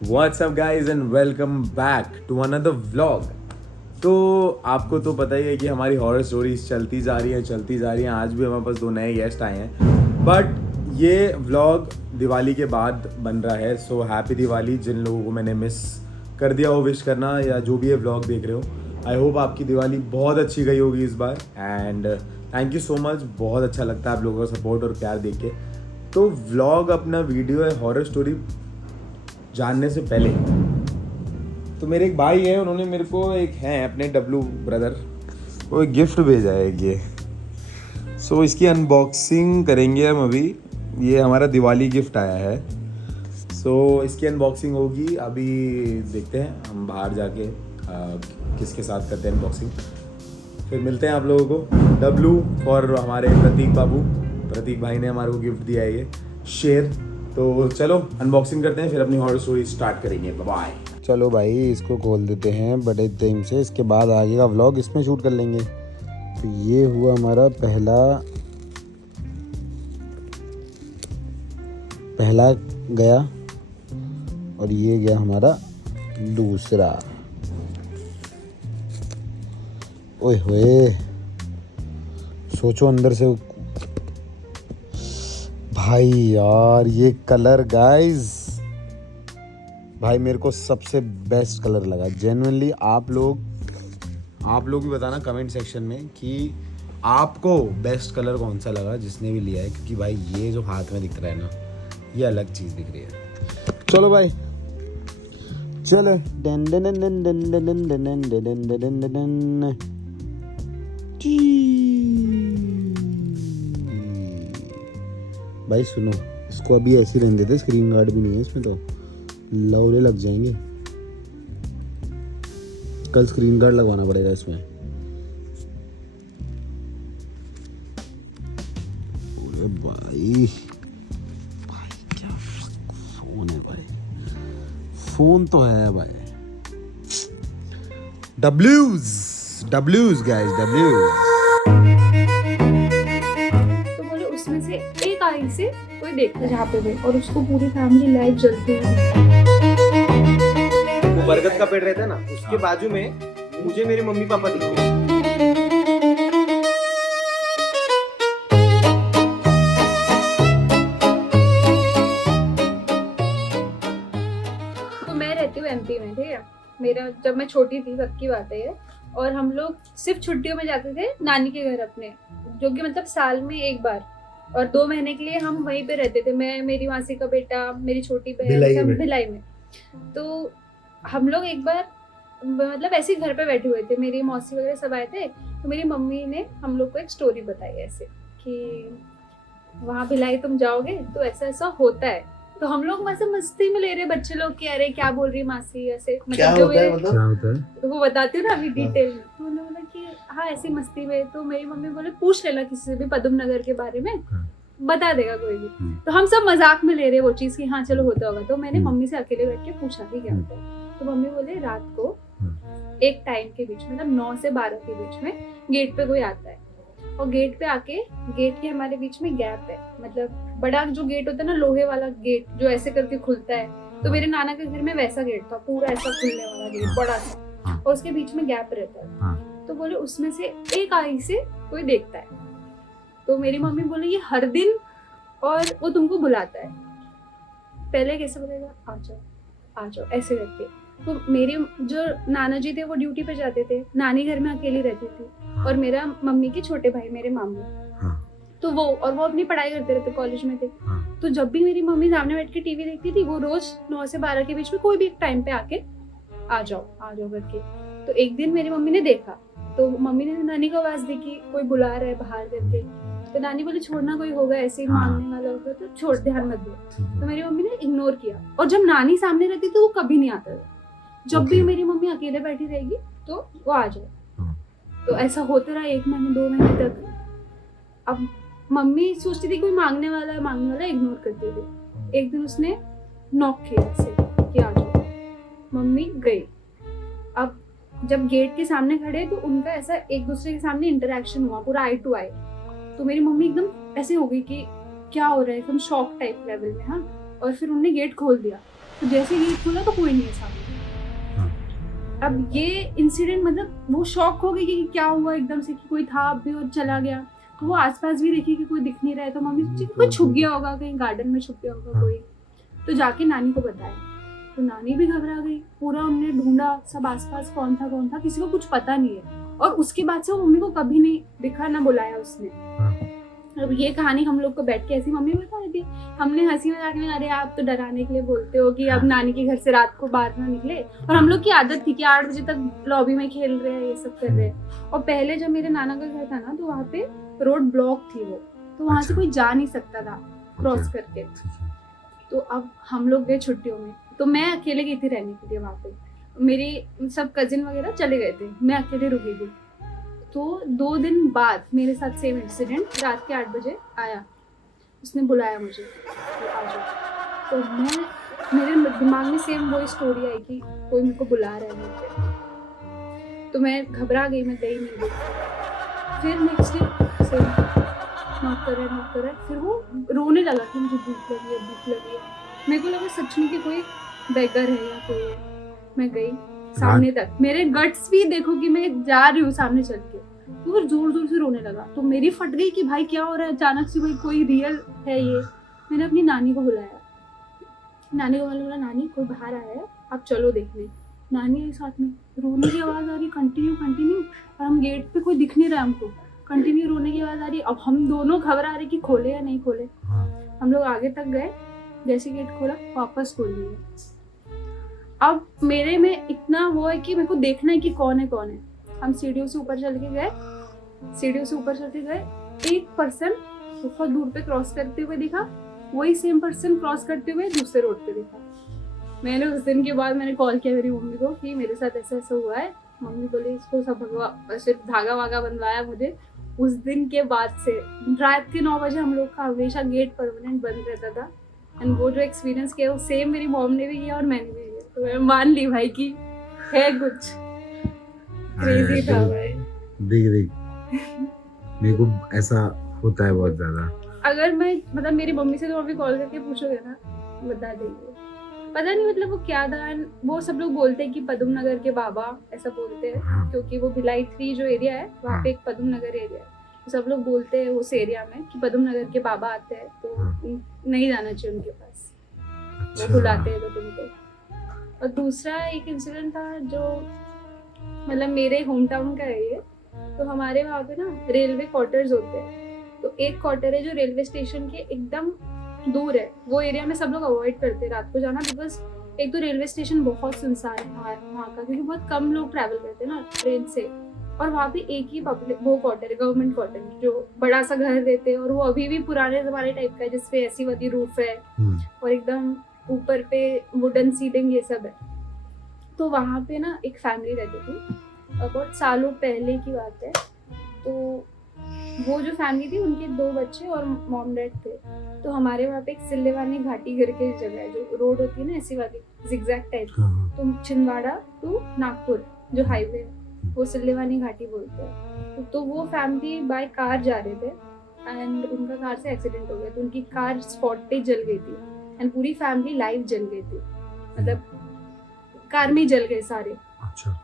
What's up guys and welcome back to another vlog। तो आपको तो पता ही है कि हमारी हॉरर स्टोरीज चलती जा रही हैं। आज भी हमारे पास 2 नए गेस्ट आए हैं, बट ये व्लॉग दिवाली के बाद बन रहा है। सो हैप्पी दिवाली जिन लोगों को मैंने मिस कर दिया हो विश करना, या जो भी ये व्लॉग देख रहे हो। आई होप आपकी दिवाली बहुत अच्छी गई होगी इस बार, and thank you so much. बहुत अच्छा लगता है आप लोगों का सपोर्ट और प्यार देख के। तो व्लॉग अपना वीडियो है हॉरर स्टोरी जानने से पहले, तो मेरे एक भाई है, उन्होंने मेरे को एक है अपने डब्लू ब्रदर वो एक गिफ्ट भेजा है ये। सो इसकी अनबॉक्सिंग करेंगे हम अभी। ये हमारा दिवाली गिफ्ट आया है। सो इसकी अनबॉक्सिंग होगी अभी। देखते हैं हम बाहर जाके किसके साथ करते हैं अनबॉक्सिंग, फिर मिलते हैं आप लोगों को। डब्लू फॉर हमारे प्रतीक भाई ने हमारे को गिफ्ट दिया है ये शेर। तो चलो अनबॉक्सिंग करते हैं, फिर अपनी हॉरर स्टोरी स्टार्ट करेंगे। बाय। चलो भाई इसको खोल देते हैं बड़े टाइम से, इसके बाद आगे का व्लॉग इसमें शूट कर लेंगे। तो ये हुआ हमारा पहला गया, और ये गया हमारा दूसरा। ओए होए, सोचो अंदर से भाई यार ये कलर गाइस, भाई मेरे को सबसे बेस्ट कलर लगा जेन्युइनली। आप लोग भी बताना कमेंट सेक्शन में कि आपको बेस्ट कलर कौन सा लगा जिसने भी लिया है, क्योंकि भाई ये जो हाथ में दिख रहा है ना, ये अलग चीज़ दिख रही है। चलो भाई चलो। Done done done done done done done done done done. भाई सुनो, इसको अभी ऐसे ही रहने देते, स्क्रीन गार्ड भी नहीं है इसमें, तो लौले लग जाएंगे। कल स्क्रीन गार्ड लगवाना पड़ेगा इसमें। अरे भाई क्या फोन है भाई, फोन तो है भाई। डब्ल्यूज गाइस, डब्ल्यूज। एक आई से कोई देखता जहाँ पे भी, और उसको पूरी फैमिली लाइव जलती है। वो बरगद का पेड़ रहता है ना, उसके बाजू में मुझे मेरे मम्मी पापा दिखे। तो मैं रहती हूँ एमपी में, ठीक है। मेरा जब मैं छोटी थी तब की बात है ये, और हम लोग सिर्फ छुट्टियों में जाते थे नानी के घर अपने, जो कि मतलब साल में एक बार, और 2 महीने के लिए हम वहीं पे रहते थे। मैं, मेरी मासी का बेटा, मेरी छोटी बहन, भिलाई में। तो हम लोग एक बार मतलब ऐसे ही घर पे बैठे हुए थे, मेरी मौसी वगैरह सब आए थे। तो मेरी मम्मी ने हम लोग को एक स्टोरी बताई ऐसे कि वहाँ भिलाई तुम जाओगे तो ऐसा ऐसा होता है। तो हम लोग वैसे मस्ती में ले रहे बच्चे लोग कि अरे क्या बोल रही मासी, ऐसे क्या मतलब होता है, मतलब क्या होता है? तो वो बताती हूँ ना अभी डिटेल में। तो उन्होंने बोला कि हाँ ऐसी मस्ती में। तो मेरी मम्मी बोले पूछ लेना किसी से भी पद्म नगर के बारे में, बता देगा कोई भी। तो हम सब मजाक में ले रहे वो चीज कि हाँ चलो होता होगा। तो मैंने मम्मी से अकेले बैठ के पूछा कि क्या होता है। तो मम्मी बोले रात को एक टाइम के बीच में, मतलब 9 से 12 के बीच में गेट पे कोई आता है, और गेट पे आके, गेट के हमारे बीच में गैप है, मतलब बड़ा जो गेट होता है ना, लोहे वाला गेट जो ऐसे करके खुलता है। तो मेरे नाना के घर में वैसा गेट था, पूरा ऐसा खुलने वाला गेट बड़ा सा, और उसके बीच में गैप रहता है। तो बोले उसमें से एक आई से कोई देखता है। तो मेरी मम्मी बोले ये हर दिन, और वो तुमको बुलाता है। पहले कैसे बोलेगा आ जाओ ऐसे करके। तो मेरे जो नाना जी थे वो ड्यूटी पे जाते थे, नानी घर में अकेली रहती थी, और मेरा मम्मी के छोटे भाई मेरे मामू, तो वो अपनी पढ़ाई करते रहते, कॉलेज में थे। तो जब भी मेरी मम्मी सामने बैठ के टीवी देखती थी, वो रोज 9 से 12 के बीच में कोई भी एक टाइम पे आके आ जाओ करके। तो एक दिन मेरी मम्मी ने देखा, तो मम्मी ने नानी को आवाज दी कि कोई बुला रहा है बाहर करके। तो नानी बोली छोड़ना, कोई होगा ऐसे ही मांगने वाला होगा, तो छोड़, ध्यान मत दो। तो मेरी मम्मी ने इग्नोर किया, और जब नानी सामने रहती तो वो कभी नहीं आता था। जब भी मेरी मम्मी अकेले बैठी रहेगी तो वो आ जाए। तो ऐसा होता रहा 1 महीने 2 महीने तक। अब मम्मी सोचती थी कोई मांगने वाला है, इग्नोर करती थी। एक दिन उसने नॉक किया ऐसे कि आ जाओ। मम्मी गई। अब जब गेट के सामने खड़े तो उनका ऐसा एक दूसरे के सामने इंटरेक्शन हुआ, पूरा आई टू आई। तो मेरी मम्मी एकदम ऐसे हो गई कि क्या हो रहा है, एकदम शॉक टाइप लेवल में। हाँ, और फिर उन्होंने गेट खोल दिया। तो जैसे गेट खोला तो कोई नहीं है सामने। अब ये इंसिडेंट मतलब वो शॉक हो गई कि क्या हुआ एकदम से, कि कोई था अब भी और चला गया। तो वो आसपास भी देखी कि कोई दिख नहीं रहा है, तो मम्मी सोची कि कोई छुप गया होगा, कहीं गार्डन में छुप गया होगा कोई। तो जाके नानी को बताया, तो नानी भी घबरा गई। पूरा हमने ढूंढा सब आसपास, कौन था किसी को कुछ पता नहीं है। और उसके बाद से वो मम्मी को कभी नहीं दिखा, ना बुलाया उसने। अब ये कहानी हम लोग को बैठ के ऐसी मम्मी बता रही थी, हमने हंसी मजाक में, अरे आप तो डराने के लिए बोलते हो कि अब नानी के घर से रात को बाहर ना निकले। और हम लोग की आदत थी कि 8 बजे तक लॉबी में खेल रहे हैं, ये सब कर रहे हैं। और पहले जब मेरे नाना का घर था ना, तो वहाँ पे रोड ब्लॉक थी वो, तो वहाँ से कोई जा नहीं सकता था क्रॉस करके। तो अब हम लोग गए छुट्टियों में, तो मैं अकेले गई थी रहने के लिए वहाँ पे। मेरे सब कजिन वगैरह चले गए थे, मैं अकेले रुकी थी। तो 2 दिन बाद मेरे साथ सेम इंसिडेंट, रात के 8 बजे आया, उसने बुलाया मुझे कि आ जाओ। तो मेरे दिमाग में सेम वही स्टोरी आई कि कोई मेरे को बुला रहा है वहाँ पे। तो मैं घबरा गई, मैं गई नहीं गई। फिर नेक्स्ट डे सेम नॉक कर रहा है, फिर वो रोने लगा कि मुझे भूख लगी है। मेरे को लगा सच में कि कोई बेगर है या कोई है। मैं गई सामने तक, मेरे गट्स भी देखो कि मैं जा रही हूँ सामने चल के। तो फिर जोर जोर से रोने लगा, तो मेरी फट गई कि भाई क्या हो रहा है अचानक से, भाई कोई रियल है ये। मैंने अपनी नानी को बुलाया, नानी को बोला नानी कोई बाहर आया है, आप चलो देखने। नानी आई साथ में, रोने की आवाज़ आ रही कंटिन्यू, और हम गेट पे कोई दिख नहीं रहा हमको, कंटिन्यू रोने की आवाज़ आ रही। अब हम दोनों घबरा रहे कि खोले या नहीं खोले। हम लोग आगे तक गए, जैसे गेट खोला वापस खोल दिया। अब मेरे में इतना वो है कि मेरे को देखना है कि कौन है। हम सीढ़ियों से ऊपर चल के गए, एक पर्सन बहुत दूर पे क्रॉस करते हुए दिखा, वही सेम पर्सन क्रॉस करते हुए दूसरे रोड पे दिखा। मैंने उस दिन के बाद मैंने कॉल किया मेरी मम्मी को कि मेरे साथ ऐसा हुआ है। मम्मी बोली इसको सब सिर्फ धागा वागा बंधवाया मुझे। उस दिन के बाद से रात के 9 बजे हम लोग का हमेशा गेट परमानेंट बंद रहता था। एंड वो जो एक्सपीरियंस किया वो सेम मेरी मॉम ने भी किया और मैंने भी किया। तो मैं मान ली भाई कि है कुछ क्रेजी था भाई। देख मेरे को ऐसा होता है बहुत ज्यादा। अगर मैं मतलब मेरी मम्मी से तो अभी कॉल करके पूछोगे ना, बता देंगे। पता नहीं मतलब वो क्या था। वो सब लोग बोलते हैं कि पदम नगर के बाबा, ऐसा बोलते हैं क्योंकि वो भिलाई 3 जो एरिया है वहाँ पे एक पदम नगर एरिया है। तो सब लोग बोलते हैं उस एरिया में कि पदम नगर के बाबा आते हैं, तो नहीं जाना चाहिए उनके पास, वो बुलाते हैं तो तुमको। और दूसरा एक इंसिडेंट था जो मतलब मेरे होम टाउन का है ये। तो हमारे वहाँ पे ना रेलवे क्वार्टर्स होते हैं। तो एक क्वार्टर है जो रेलवे स्टेशन के एकदम दूर है, वो एरिया में सब लोग अवॉइड करते हैं रात को जाना, बिकॉज एक तो रेलवे स्टेशन बहुत सुनसान है वहाँ का, क्योंकि बहुत कम लोग ट्रैवल करते हैं ना ट्रेन से। और वहाँ पे एक ही पब्लिक वो क्वार्टर है, गवर्नमेंट क्वार्टर, जो बड़ा सा घर देते हैं और वो अभी भी पुराने जमाने टाइप का है, जिसपे ऐसी वाली रूफ है और एकदम ऊपर पे वुडन सीटिंग ये सब है। तो वहाँ पे ना एक फैमिली रहती थी, बहुत सालों पहले की बात है। तो वो जो फैमिली थी उनके 2 बच्चे और मॉम डैड थे। तो हमारे वहाँ पे एक सिल्लेवानी घाटी करके जगह है, जो रोड होती है ना ऐसी वाली जिगजैग टाइप की, तो छिंदवाड़ा टू नागपुर जो हाईवे है वो सिल्लेवानी घाटी बोलते हैं। तो वो फैमिली बाय कार जा रहे थे एंड उनका कार से एक्सीडेंट हो गया। तो उनकी कार स्पॉट पे जल गई थी एंड पूरी फैमिली लाइव जल गई थी, मतलब कार में ही जल गए सारे। अच्छा।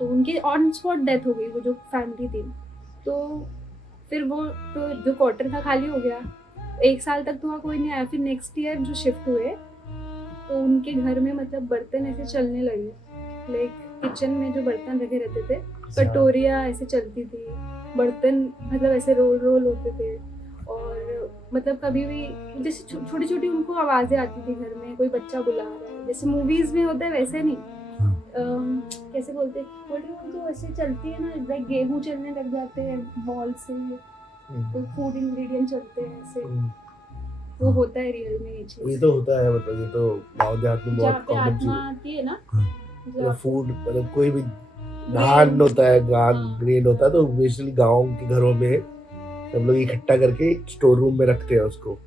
तो उनकी ऑन स्पॉट डेथ हो गई वो जो फैमिली थी। तो फिर वो तो जो क्वार्टर था खाली हो गया, 1 साल तक तो वहाँ कोई नहीं आया। फिर नेक्स्ट ईयर जो शिफ्ट हुए तो उनके घर में मतलब बर्तन ऐसे चलने लगे, लाइक किचन में जो बर्तन रखे रहते थे, कटोरियाँ ऐसे चलती थी, बर्तन मतलब ऐसे रोल होते थे। और मतलब कभी भी जैसे छोटी छोटी उनको आवाज़ें आती थी घर में, कोई बच्चा बुला रहा है, जैसे मूवीज में होता है वैसे नहीं। कैसे बोलते तो ऐसे चलती है ना, लाइक गेहूं चलने लग जाते हैं बॉल से, तो फूड इंग्रेडिएंट चलते हैं ऐसे, वो होता है रियल में ये चीज। ये तो होता है, मतलब ये तो गाँव देहात में बहुत जहाँ पे कॉमन आत्मा चीज आती है ना, है। फूड मतलब कोई भी धान होता है, ग्रेन होता है, तो बेसिकली गाँव के घरों में सब लोग इकट्ठा करके स्टोर रूम में रखते हैं उसको,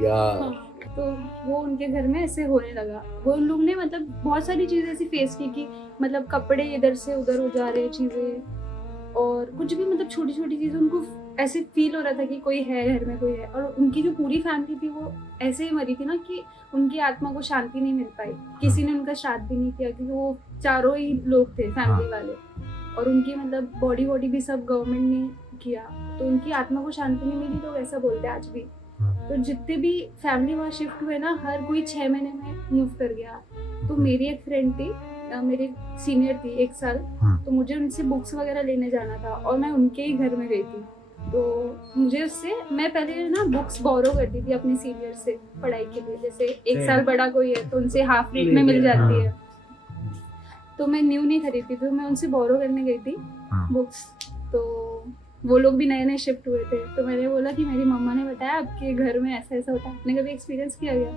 या तो वो उनके घर में ऐसे होने लगा। वो उन लोग ने मतलब बहुत सारी चीजें ऐसी फेस की कि मतलब कपड़े इधर से उधर हो जा रहे चीजें, और कुछ भी मतलब छोटी छोटी चीज़ें उनको ऐसे फील हो रहा था कि कोई है घर में, कोई है। और उनकी जो पूरी फैमिली थी वो ऐसे ही मरी थी ना कि उनकी आत्मा को शांति नहीं मिल पाई। किसी ने उनका श्राद्ध भी नहीं किया क्योंकि वो चारों ही लोग थे फैमिली वाले, और उनकी मतलब बॉडी भी सब गवर्नमेंट ने किया, तो उनकी आत्मा को शांति नहीं मिली। लोग ऐसा बोलते हैं आज भी। तो जितने भी फैमिली वहाँ शिफ्ट हुए ना, हर कोई 6 महीने में मूव कर गया। तो मेरी एक फ्रेंड थी, मेरी सीनियर थी 1 साल, तो मुझे उनसे बुक्स वगैरह लेने जाना था और मैं उनके ही घर में गई थी। तो मुझे उससे, मैं पहले ना बुक्स बोरो करती थी अपने सीनियर से पढ़ाई के लिए। जैसे 1 साल बड़ा कोई है तो उनसे हाफ रेट में मिल जाती है, तो मैं न्यू नहीं खरीदती, तो मैं उनसे बोरो करने गई थी बुक्स। तो वो लोग भी नए नए शिफ्ट हुए थे, तो मैंने बोला कि मेरी मम्मा ने बताया आपके घर में ऐसा ऐसा होता है, आपने कभी एक्सपीरियंस किया गया?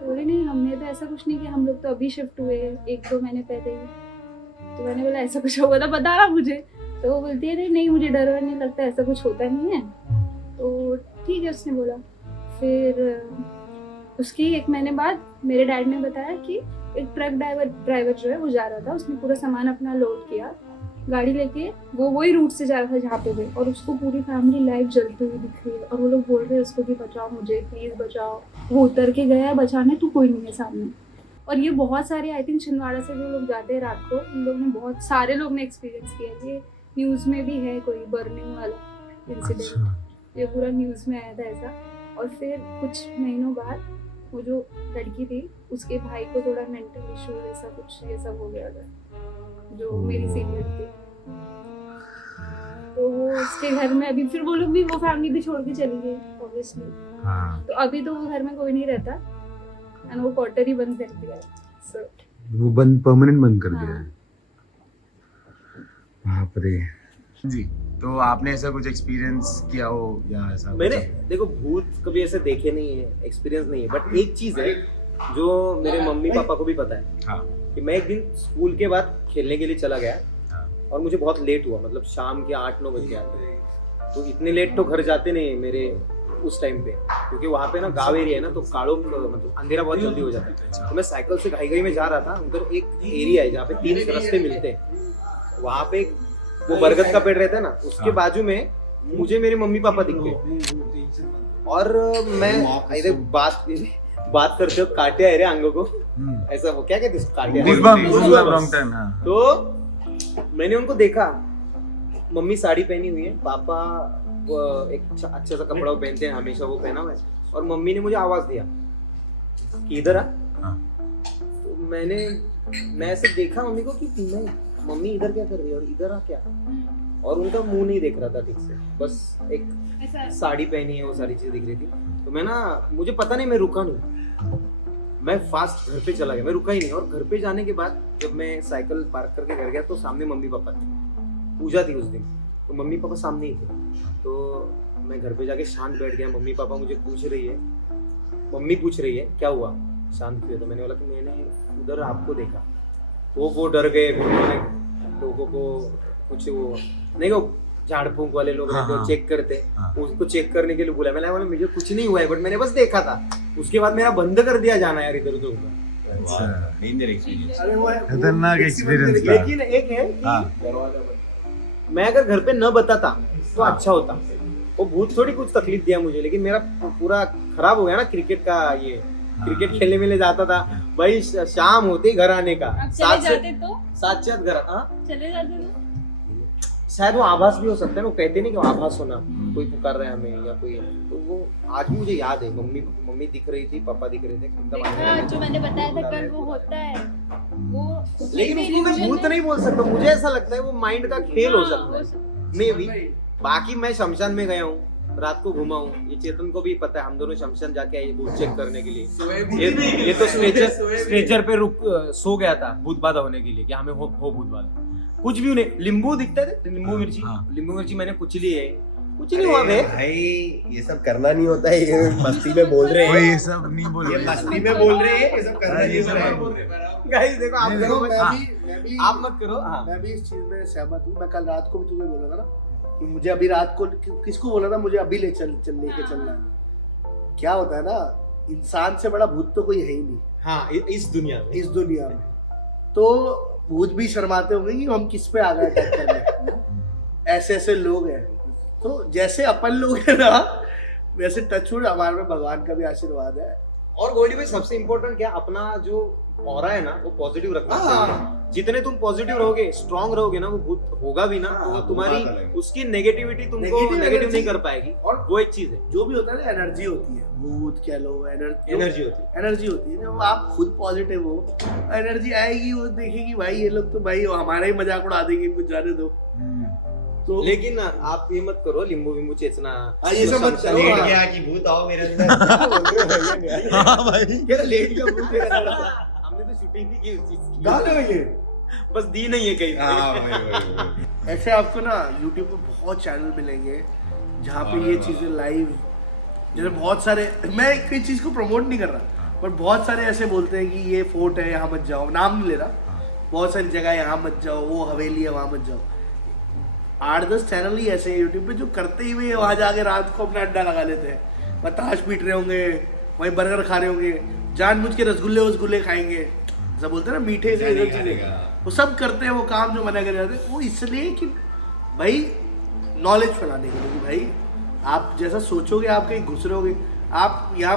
तो बोले नहीं, हमने तो ऐसा कुछ नहीं किया, हम लोग तो अभी शिफ्ट हुए 1-2 महीने पहले ही। तो मैंने बोला ऐसा कुछ होगा तो बता रहा मुझे। तो वो बोलती है नहीं मुझे डर वर नहीं लगता, ऐसा कुछ होता नहीं है। तो ठीक है उसने बोला। फिर उसके 1 महीने बाद मेरे डैड ने बताया कि एक ट्रक ड्राइवर जो है वो जा रहा था, उसने पूरा सामान अपना लोड किया गाड़ी लेके, वो वही रूट से जा रहा था जहाँ पे थे, और उसको पूरी फैमिली लाइव जलती हुई दिख रही है। और वो लोग बोल रहे हैं उसको कि बचाओ मुझे, प्लीज़ बचाओ। वो उतर के गया बचाने, तो कोई नहीं है सामने। और ये बहुत सारे, आई थिंक छिंदवाड़ा से जो लोग जाते हैं रात को, उन लोगों ने बहुत सारे लोग ने एक्सपीरियंस किया। ये न्यूज़ में भी है कोई बर्निंग वाला इंसिडेंट, ये पूरा न्यूज़ में आया था ऐसा। और फिर कुछ महीनों बाद वो जो लड़की थी उसके भाई को थोड़ा मेंटल इशू ऐसा कुछ ये सब हो गया था, जो मेरी सीनियर थी। तो वो उसके घर में अभी फिर वो लोग भी, वो फैमिली भी छोड़ के चली गई ऑब्वियसली। तो अभी तो वो घर में कोई नहीं रहता, एंड वो क्वार्टर ही बंद कर दिया है। So, वो बंद, परमानेंट बंद कर दिया हाँ। है। बाप रे। जी, तो आपने ऐसा कुछ एक्सपीरियंस किया हो या ऐसा? मैंने देखो भूत कभी ऐसे देखे नहीं है, एक्सपीरियंस नहीं है, बट एक चीज है जो मेरे मम्मी पापा को भी पता है। हाँ। कि मैं एक दिन स्कूल के बाद खेलने के लिए चला गया, हाँ। और मुझे बहुत लेट हुआ, मतलब शाम के 8-9 बज गए। तो इतने लेट तो घर जाते नहीं मेरे उस टाइम पे, क्योंकि वहाँ पे ना गांव एरिया है ना, तो काड़ों मतलब अंधेरा बहुत जल्दी हो जाता है। तो मैं साइकिल से घाई में जा रहा था, उधर एक एरिया है जहाँ पे 3 रास्ते मिलते हैं। वहाँ पे वो बरगद का पेड़ रहता है ना, उसके बाजू में मुझे मेरे मम्मी पापा दिख गए। और मैं इधर बात करते हो काटे आए रे अंगों को, ऐसा वो क्या कहते हैं काटे आए। तो मैंने उनको देखा, मम्मी साड़ी पहनी हुई है, पापा वो एक अच्छा सा कपड़ा पहनते हैं हमेशा, वो पहना हुआ है। और मम्मी ने मुझे आवाज दिया कि इधर आ। तो मैं ऐसे देखा मम्मी को कि मैं, मम्मी इधर क्या कर रही है और इधर आ क्या, और उनका मुंह नहीं देख रहा था ठीक से, बस एक साड़ी पहनी है वो सारी चीजें दिख रही थी। तो मैं ना, मुझे पता नहीं, मैं रुका नहीं, मैं फास्ट घर पे चला गया, मैं रुका ही नहीं। और घर पे जाने के बाद जब मैं साइकिल पार्क करके घर गया तो सामने मम्मी पापा थे, पूजा थी उस दिन, तो मम्मी पापा सामने ही थे। तो मैं घर पे जाके शांत बैठ गया। मम्मी पापा मुझे पूछ रही है, मम्मी पूछ रही है क्या हुआ, शांत क्यों? तो मैंने बोला कि मैंने उधर आपको देखा। वो डर गए, फिर उन्होंने लोगों को कुछ वो नहीं, वो झाड़ फूंक वाले लोग चेक करते, उसको चेक करने के लिए बोला। मैंने बोला मुझे कुछ नहीं हुआ है, बट मैंने बस देखा था। उसके बाद मेरा बंद कर दिया जाना यार इधर उधर। खतरनाक एक्सपीरियंस। लेकिन एक है कि मैं अगर घर पे न बताता तो अच्छा होता। वो भूत थोड़ी कुछ तकलीफ दिया मुझे, लेकिन मेरा पूरा खराब हो गया ना क्रिकेट का। ये क्रिकेट खेलने में ले जाता था भाई, शाम होती घर आने का, 7 से घर चले जाते तो शायद वो आभास भी हो सकता है। वो कहते नहीं कि आभास होना, कोई पुकार रहा है हमें या कोई, तो वो आज भी मुझे याद है। मम्मी दिख रही थी, पापा दिख रहे थे एकदम। देखा जो मैंने बताया था कल, वो होता है वो। लेकिन उसको मैं भूत नहीं बोल सकता, मुझे ऐसा लगता है वो माइंड का खेल हो सकता है मे भी। बाकी मैं शमशान में गया हूँ, रात को घुमा हूँ, ये चेतन को भी पता है, हम दोनों शमशान जाके आए भूत चेक करने के लिए। ये तो स्ट्रेचर पे सो गया था भूत बाधा होने के लिए कि हमें हो भूत बाधा। कुछ भी उन्हें लिंबू दिखता है, लिंबू मिर्ची मैंने कुचली है, कुछ नहीं हुआ भाई। ये सब करना नहीं होता है, ये मस्ती में बोल रहे हैं, ये सब नहीं बोल रहे, मस्ती में बोल रहे हैं, ये सब करना नहीं होता है। गाइस देखो, आप करो, आप मत करो। मैं भी इस चीज में सहमत हूँ। मैं कल रात को भी तुझे बोला था ना कि मुझे अभी रात को, किसको बोला था मुझे अभी चलने के चलना है। क्या होता है ना, इंसान से बड़ा भूत तो कोई है ही नहीं। हाँ, इस दुनिया में तो भूत भी शर्माते होंगे कि हम किस पे आ गए टक्कर में। ऐसे ऐसे लोग हैं, तो जैसे अपन लोग हैं ना वैसे टचवुड हमारे में भगवान का भी आशीर्वाद है। और गोल्डी भाई सबसे इम्पोर्टेंट क्या, अपना जो ऑरा है ना वो पॉजिटिव रखना चाहिए। जितने तुम पॉजिटिव रहोगे, स्ट्रांग रहोगे ना, वो भूत होगा भी ना, वो तुम्हारी उसकी नेगेटिविटी तुमको नेगेटिव नहीं कर पाएगी। और वो एक चीज है, जो भी होता है ना एनर्जी होती है, भूत कह लो, एनर्जी होती है। एनर्जी होती है। जब आप खुद पॉजिटिव हो, एनर्जी आएगी, वो देखेगी भाई ये लोग तो भाई हमारा ही मजाक उड़ा देंगे, इनको जाने दो। तो लेकिन आप ये मत करो लींबू वींबू चेचना, ये सब मत करो। लेट गया कि भूत आओ मेरे अंदर। हाँ भाई क्या लेट गया भूत मेरे अंदर। हमने तो शूटिंग नहीं की उस चीज की, गाने में ये बस दी नहीं है कहीं हाँ ऐसे आपको ना YouTube पे बहुत चैनल मिलेंगे जहाँ पे ये चीजें लाइव, जैसे बहुत सारे, मैं कोई चीज को प्रमोट नहीं कर रहा, पर बहुत सारे ऐसे बोलते हैं कि ये फोर्ट है यहाँ मत जाओ, नाम नहीं ले रहा, बहुत सारी जगह यहाँ मत जाओ, वो हवेली है वहाँ मत जाओ। 8-10 चैनल ही ऐसे हैं यूट्यूब पे जो करते ही हुए वहाँ जाके रात को अपना अड्डा लगा लेते हैं, बताश पीट रहे होंगे, वहीं बर्गर खा रहे होंगे, जानबूझ के रसगुल्ले खाएंगे, ऐसा बोलते हैं ना, मीठे से ये चीजें वो सब करते हैं, वो काम जो मना कर जाते हैं वो इसलिए कि भाई नॉलेज फैलाने के लिए, कि भाई आप जैसा सोचोगे आप कहीं घुस रहे होगे, आप यहाँ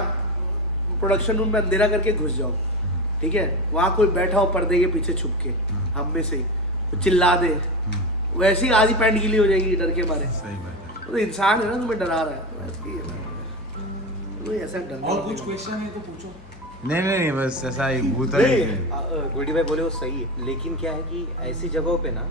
प्रोडक्शन रूम में अंधेरा करके घुस जाओ, ठीक है, वहाँ कोई बैठा हो पर्दे के पीछे छुप के, हम में से तो चिल्ला दे, वैसे ही आधी पैंट गीली हो जाएगी डर के मारे। सही बात है। तो इंसान है ना, तुम्हें डरा रहा है, वैसे ही है। तो ऐसा डर और कुछ क्वेश्चन है तो पूछो। नहीं बस ऐसा ही भूत गोल्डी भाई बोले वो सही है, लेकिन क्या है कि ऐसी जगहों पे ना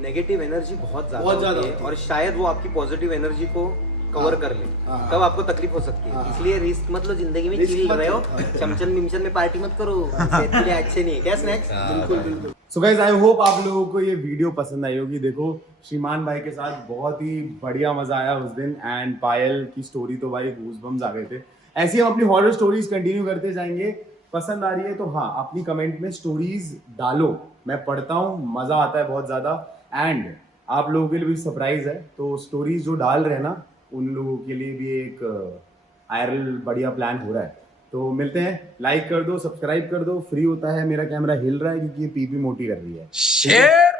नेगेटिव एनर्जी बहुत ज्यादा बहुत ज्यादा होती है, होती है। और शायद वो आपकी पॉजिटिव एनर्जी को कवर कर ले, हाँ। तब आपको तकलीफ हो सकती है। हाँ। इसलिए रिस्क मत लो जिंदगी में, रिस्क चिल मत रहे हो, लो। चमचन मिमचन में पार्टी मत करो, सेहत के लिए अच्छे नहीं है। क्या स्नैक्स? बिल्कुल बिल्कुल। सो गाइस आई होप आप लोगों को ये वीडियो पसंद आई होगी। देखो श्रीमान भाई के साथ बहुत ही बढ़िया मजा आया उस दिन, एंड पायल की स्टोरी तो भाई गूज़बम्स आ गए थे। ऐसे ही हम अपनी हॉरर स्टोरीज कंटिन्यू करते जाएंगे। पसंद आ रही है तो हाँ अपनी कमेंट में स्टोरीज डालो, मैं पढ़ता हूँ, मजा आता है बहुत ज्यादा। एंड आप लोगों के लिए भी सरप्राइज है, तो स्टोरीज जो डाल रहे हैं ना उन लोगों के लिए भी एक आयरल बढ़िया प्लान हो रहा है। तो मिलते हैं, लाइक कर दो, सब्सक्राइब कर दो। फ्री होता है, मेरा कैमरा हिल रहा है क्योंकि ये पीपी मोटी कर रही है। शेयर